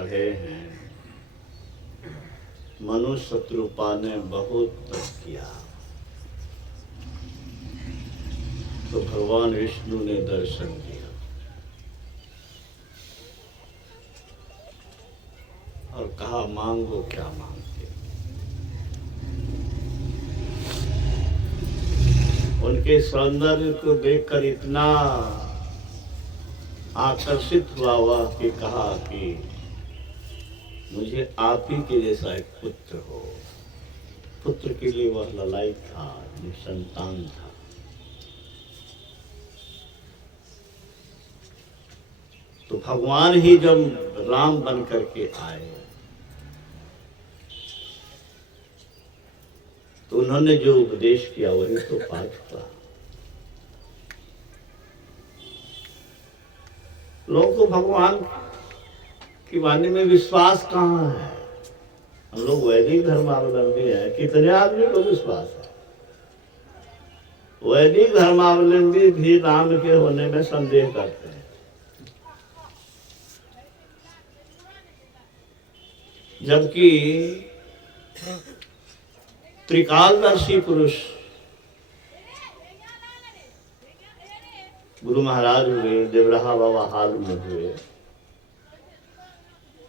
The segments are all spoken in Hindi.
पढ़े हैं, मनु शत्रुपा ने बहुत तप किया तो भगवान विष्णु ने दर्शन दिया और कहा मांगो क्या मांगते। उनके सौंदर्य को देखकर इतना आकर्षित हुआ वह कि कहा कि मुझे आप ही के जैसा एक पुत्र हो। पुत्र के लिए वह ललायत था, निसंतान था। तो भगवान ही जब राम बन करके आए तो उन्होंने जो उपदेश किया वही तो पाठ हुआ। लोगों को भगवान की वाणी में विश्वास कहाँ है? हम लोग वैदिक धर्मावलंबी हैं, कितने आदमी को विश्वास है? वैदिक धर्मावलंबी भी राम के होने में संदेह करते हैं। जबकि त्रिकालदर्शी पुरुष गुरु महाराज हुए, देवराहा बाबा हाल में हुए,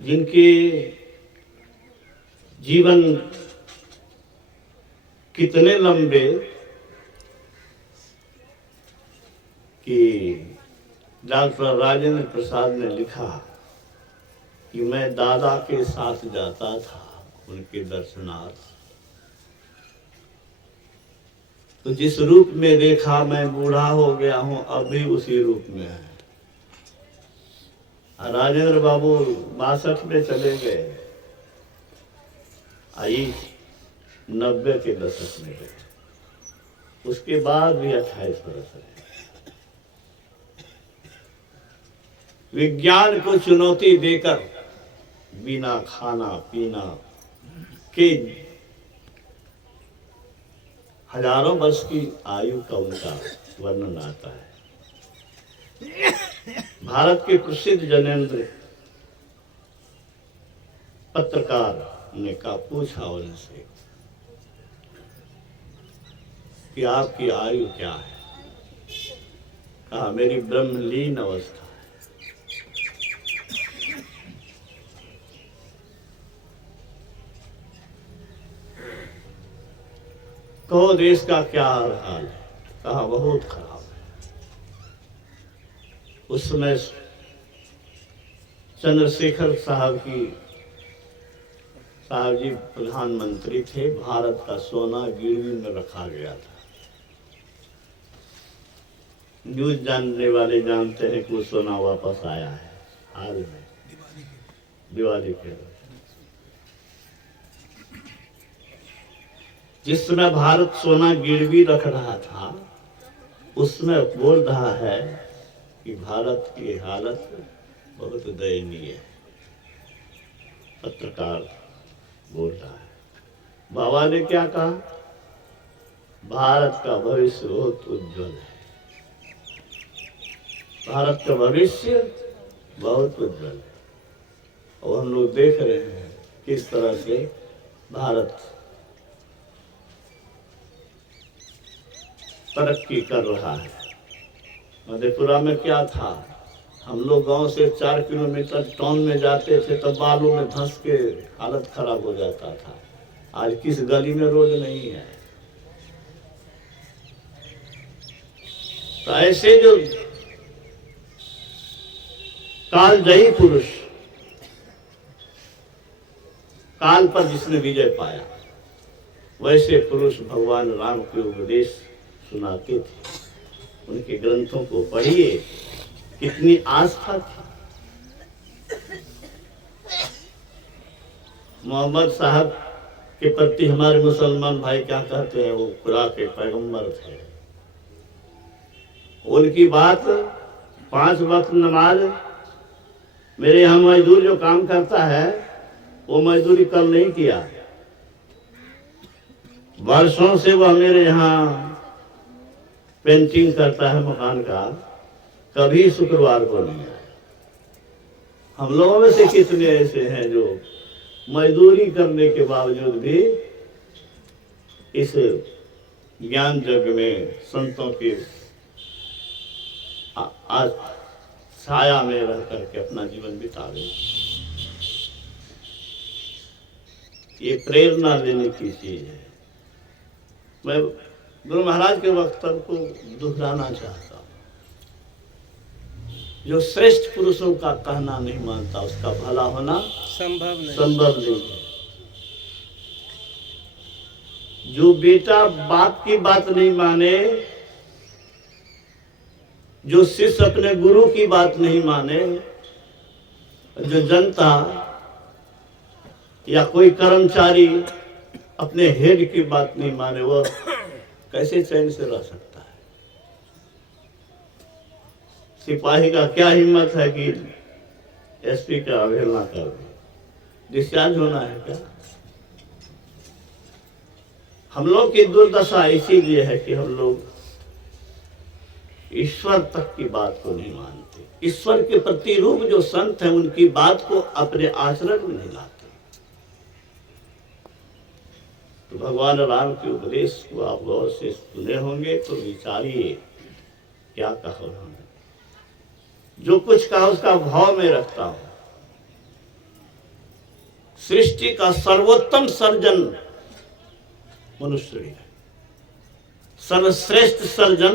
जिनके जीवन कितने लंबे कि डॉक्टर राजेंद्र प्रसाद ने लिखा कि मैं दादा के साथ जाता था उनके दर्शनार्थ, तो जिस रूप में देखा मैं बूढ़ा हो गया हूं, अभी उसी रूप में है। राजेंद्र बाबू 62 में चले गए, आई 90 के दशक में गए, उसके बाद भी 28 वर्ष रहे। विज्ञान को चुनौती देकर बिना खाना पीना के हजारों वर्ष की आयु का उनका वर्णन आता है। भारत के प्रसिद्ध जनेंद्र पत्रकार ने का पूछा उनसे कि आपकी आयु क्या है? कहा मेरी ब्रह्मलीन अवस्था है। कहो देश का क्या हाल है? कहा बहुत खराब है। उस समय चंद्रशेखर साहब जी प्रधानमंत्री थे। भारत का सोना गिरवी में रखा गया था। न्यूज जानने वाले जानते हैं कि वो सोना वापस आया है हाल में, दिवाली के रोज। जिस समय भारत सोना गिरवी रख रहा था, उसमें बोल रहा है कि भारत की हालत बहुत दयनीय है। पत्रकार बोल रहा है। बाबा ने क्या कहा? भारत का भविष्य बहुत उज्जवल है। भारत का भविष्य बहुत उज्जवल है। और हम लोग देख रहे हैं किस तरह से भारत तरक्की कर रहा है। मधेपुरा में क्या था? हम लोग गांव से 4 किलोमीटर टाउन में जाते थे तो बालों में धंस के हालत खराब हो जाता था। आज किस गली में रोड नहीं है। तो ऐसे जो कालजयी पुरुष, काल पर जिसने विजय पाया, वैसे पुरुष भगवान राम के उपदेश सुनाते थे। उनके ग्रंथों को पढ़िए, कितनी आस्था थी। मोहम्मद साहब के प्रति हमारे मुसलमान भाई क्या कहते हैं? वो खुदा के पैगंबर थे। उनकी बात 5 वक्त नमाज, मेरे यहाँ मजदूर जो काम करता है वो मजदूरी कल नहीं किया, वर्षों से वह मेरे यहाँ पेंटिंग करता है मकान का, कभी शुक्रवार को नहीं आया। हम लोगों में से कितने ऐसे हैं जो मजदूरी करने के बावजूद भी इस ज्ञान जग में संतों की आज छाया में रह करके अपना जीवन बिता रहे हैं। ये प्रेरणा देने की चीज है। मैं गुरु महाराज के वक्तव्य को दोहराना चाहता हूँ। जो श्रेष्ठ पुरुषों का कहना नहीं मानता उसका भला होना संभव नहीं है। जो बेटा बाप की बात नहीं माने, जो शिष्य अपने गुरु की बात नहीं माने, जो जनता या कोई कर्मचारी अपने हेड की बात नहीं माने, वो कैसे चैन से रह सकता है? सिपाही का क्या हिम्मत है कि एसपी का अवहेलना कर दे? डिस्चार्ज होना है क्या? हम लोग की दुर्दशा इसीलिए है कि हम लोग ईश्वर तक की बात को नहीं मानते। ईश्वर के प्रतिरूप जो संत हैं उनकी बात को अपने आचरण में नहीं लाते। तो भगवान राम के उपदेश को आप गौर से सुने होंगे तो विचारिए क्या कहा उन्होंने। जो कुछ कहा उसका भाव में रखता हूं। सृष्टि का सर्वोत्तम सर्जन मनुष्य है, सर्वश्रेष्ठ सर्जन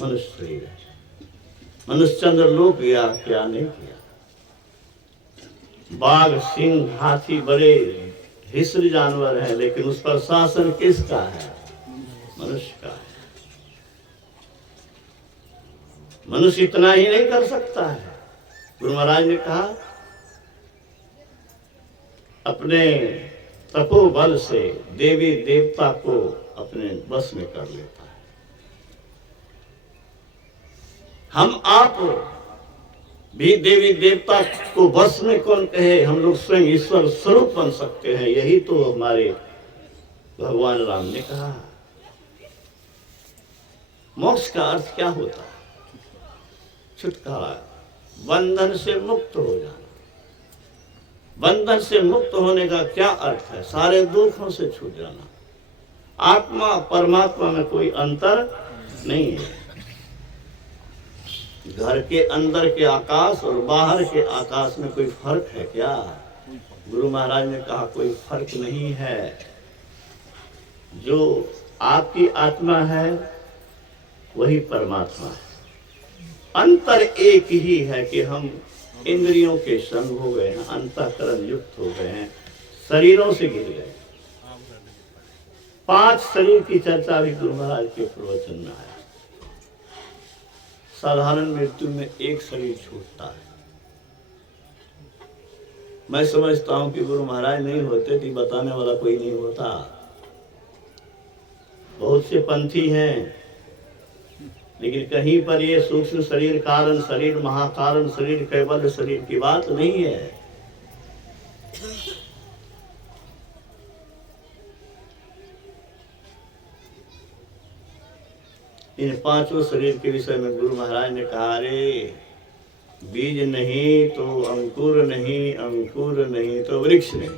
मनुष्य है। मनुष्य चंद्रलोक गया, क्या नहीं किया। बाघ, सिंह, हाथी बड़े हिस्र जानवर हैं, लेकिन उस पर शासन किसका है? मनुष्य का है। मनुष्य इतना ही नहीं कर सकता है। गुरु महाराज ने कहा अपने तपोबल से देवी देवता को अपने बस में कर लेता है। हम आप भी देवी देवता को बस में कौन कहे, हम लोग स्वयं ईश्वर स्वरूप बन सकते हैं। यही तो हमारे भगवान राम ने कहा। मोक्ष का अर्थ क्या होता है? छुटकारा, बंधन से मुक्त हो जाना। बंधन से मुक्त होने का क्या अर्थ है? सारे दुखों से छूट जाना। आत्मा परमात्मा में कोई अंतर नहीं है। घर के अंदर के आकाश और बाहर के आकाश में कोई फर्क है क्या? गुरु महाराज ने कहा कोई फर्क नहीं है। जो आपकी आत्मा है वही परमात्मा है। अंतर एक ही है कि हम इंद्रियों के संग हो गए हैं, अंतःकरण युक्त हो गए हैं, शरीरों से गिर गए। 5 शरीर की चर्चा भी गुरु महाराज के प्रवचन में आया। साधारण मृत्यु में एक शरीर छूटता है। मैं समझता हूं कि गुरु महाराज नहीं होते तो बताने वाला कोई नहीं होता। बहुत से पंथी हैं, लेकिन कहीं पर ये सूक्ष्म शरीर, कारण शरीर, महाकारण शरीर, कैवल्य शरीर की बात नहीं है। इन 5 शरीर के विषय में गुरु महाराज ने कहा, अरे बीज नहीं तो अंकुर नहीं, अंकुर नहीं तो वृक्ष नहीं।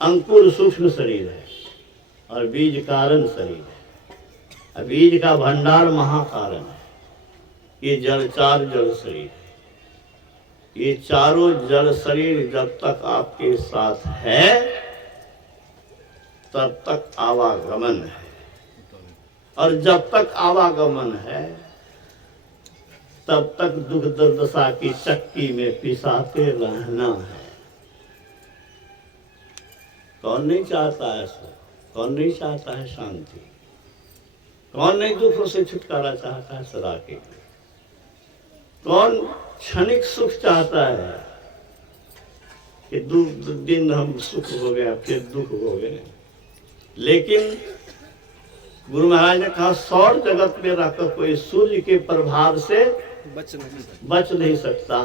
अंकुर सूक्ष्म शरीर है और बीज कारण शरीर है। बीज का भंडार महाकारण है। ये जड़ 4 जड़ शरीर है। ये चारों जड़ शरीर जब तक आपके साथ है तब तक आवागमन है, और जब तक आवागमन है तब तक दुख दुर्दशा की चक्की में पिसाते रहना है। कौन नहीं चाहता है ऐसा? कौन नहीं चाहता है शांति? कौन नहीं दुखों से छुटकारा चाहता है सदा के लिए? कौन क्षणिक सुख चाहता है कि 2 दिन हम सुख हो गया फिर दुख हो गए? लेकिन गुरु महाराज ने कहा सौर जगत में रहकर कोई सूर्य के प्रभाव से बच नहीं सकता।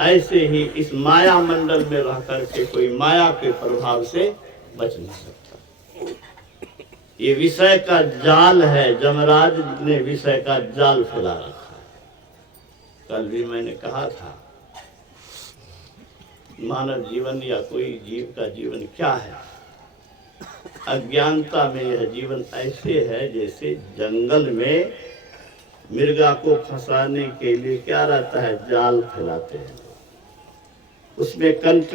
ऐसे ही इस माया मंडल में रह करके कोई माया के प्रभाव से बच नहीं सकता। ये विषय का जाल है, जमराज ने विषय का जाल फैला रखा है। कल भी मैंने कहा था, मानव जीवन या कोई जीव का जीवन क्या है? अज्ञानता में यह जीवन ऐसे है जैसे जंगल में मिर्गा को फंसाने के लिए क्या रहता है, जाल फैलाते हैं, उसमें कंठ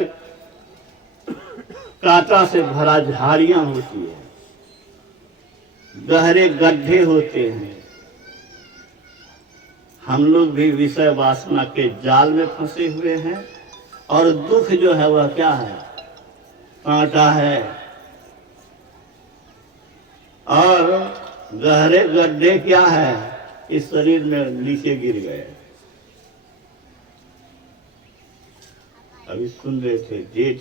कांटा से भरा झाड़ियां होती है, गहरे गड्ढे होते हैं। हम लोग भी विषय वासना के जाल में फंसे हुए हैं और दुख जो है वह क्या है, कांटा है और गहरे गड्ढे क्या है, इस शरीर में नीचे गिर गए। अभी सुन रहे थे जेठ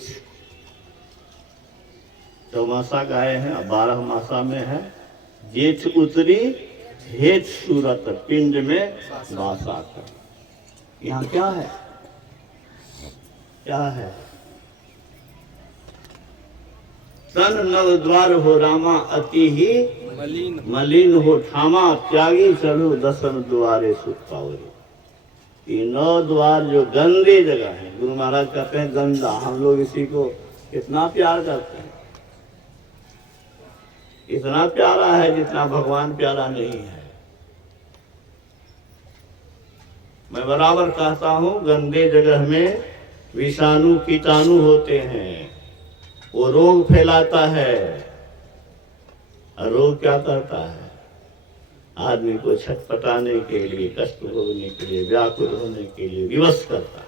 चौमासा गाये हैं, 12 मासा में है, जेठ उतरी हेत सूरत पिंड में वासा कर। यहाँ क्या है, क्या है? तन नव द्वार हो रामा अति ही मलिन हो ठामा, त्यागी चलो दसन द्वारे सुख पावरी। ये 9 द्वार जो गंदे जगह है, गुरु महाराज कहते हैं गंदा, हम लोग इसी को कितना प्यार करते हैं, इतना प्यारा है जितना भगवान प्यारा नहीं है। मैं बराबर कहता हूं, गंदे जगह में विषाणु कीटाणु होते हैं, वो रोग फैलाता है। और रोग क्या करता है, आदमी को छटपटाने के लिए, कष्ट भोगने के लिए, व्याकुल होने के लिए विवश करता है।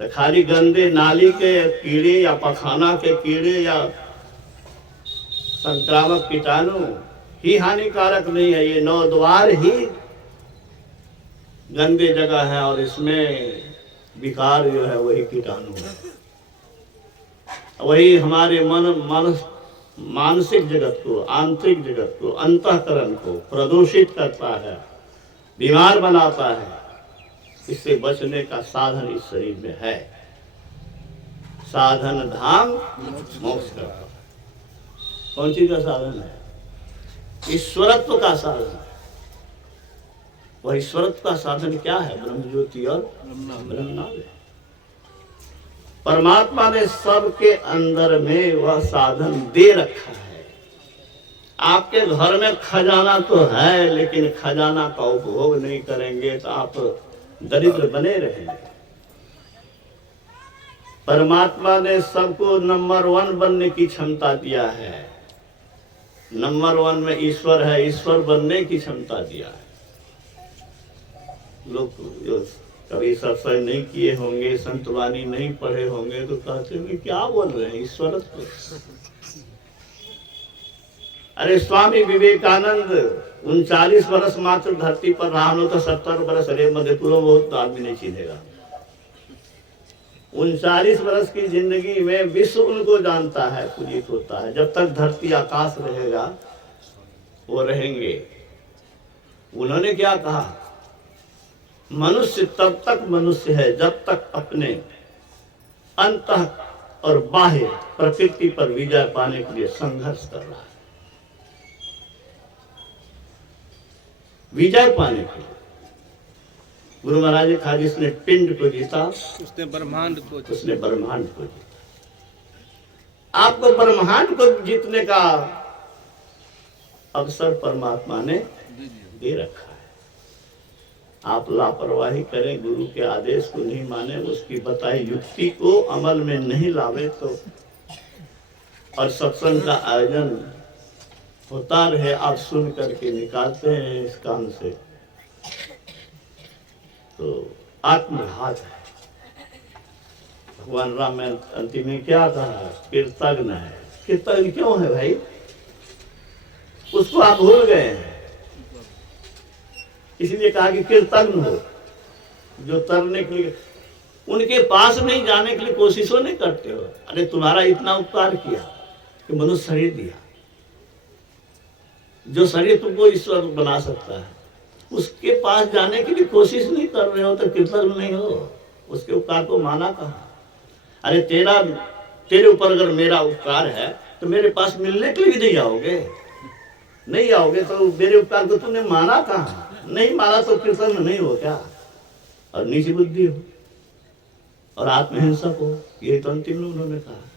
तो खाली गंदे नाली के कीड़े या पखाना के कीड़े या संक्रामक कीटाणु ही हानिकारक नहीं है, ये 9 द्वार ही गंदे जगह है और इसमें विकार जो है वही कीटाणु है, वही हमारे मानसिक जगत को, आंतरिक जगत को, अंतःकरण को प्रदूषित करता है, बीमार बनाता है। इससे बचने का साधन इस शरीर में है, साधन धाम मोक्ष का। कौन चीज का साधन है? ईश्वरत्व का साधन है। वह ईश्वरत्व का साधन क्या है? ब्रह्म ज्योति और ब्रह्म नाम है। परमात्मा ने सबके अंदर में वह साधन दे रखा है। आपके घर में खजाना तो है, लेकिन खजाना का उपभोग नहीं करेंगे तो आप दरिद्र बने रहेंगे। परमात्मा ने सबको नंबर 1 बनने की क्षमता दिया है। नंबर 1 में ईश्वर है, ईश्वर बनने की क्षमता दिया है। लोग जो कभी सत्संग नहीं किए होंगे, संतवाणी नहीं पढ़े होंगे तो कहते होंगे क्या बोल रहे हैं ईश्वरत्व। अरे स्वामी विवेकानंद 39 वर्ष मात्र धरती पर रहा, तो 70 वर्ष अरे मधेपुरा बहुत आदमी नहीं चिन्हेगा। 39 वर्ष की जिंदगी में विश्व उनको जानता है, पूजित होता है। जब तक धरती आकाश रहेगा वो रहेंगे। उन्होंने क्या कहा, मनुष्य तब तक मनुष्य है जब तक अपने अंतः और बाह्य प्रकृति पर विजय पाने के लिए संघर्ष कर रहा है। विजय पाने के लिए गुरु महाराज ने कहा जिसने पिंड को जीता उसने ब्रह्मांड को जीता। आपको ब्रह्मांड को जीतने का अवसर परमात्मा ने दे रखा है। आप लापरवाही करें, गुरु के आदेश को नहीं माने, उसकी बताई युक्ति को अमल में नहीं लावे तो, और सत्संग का आयोजन होता रहे, आप सुन करके निकालते हैं इस काम से, तो आत्मघात है। भगवान राम में अंतिम में क्या कहा, कृतज्ञ है। कृतज्ञ क्यों है भाई? उसको आप भूल गए हैं, इसलिए कहा कि कृतज्ञ हो। जो तरने के लिए उनके पास नहीं जाने के लिए कोशिशों नहीं करते हो। अरे तुम्हारा इतना उपकार किया कि मनुष्य शरीर दिया, जो शरीर तुमको ईश्वर बना सकता है, उसके पास जाने के लिए कोशिश नहीं कर रहे हो तो कृतज्ञ नहीं हो। उसके उपकार को माना कहाँ? अरे तेरे ऊपर अगर मेरा उपकार है तो मेरे पास मिलने के लिए भी नहीं आओगे तो मेरे उपकार को तुमने माना कहाँ? नहीं मारा तो कृतज्ञ नहीं हो क्या, और नीच बुद्धि हो और आत्महिंसक हो, यही तो अंतिम में उन्होंने कहा।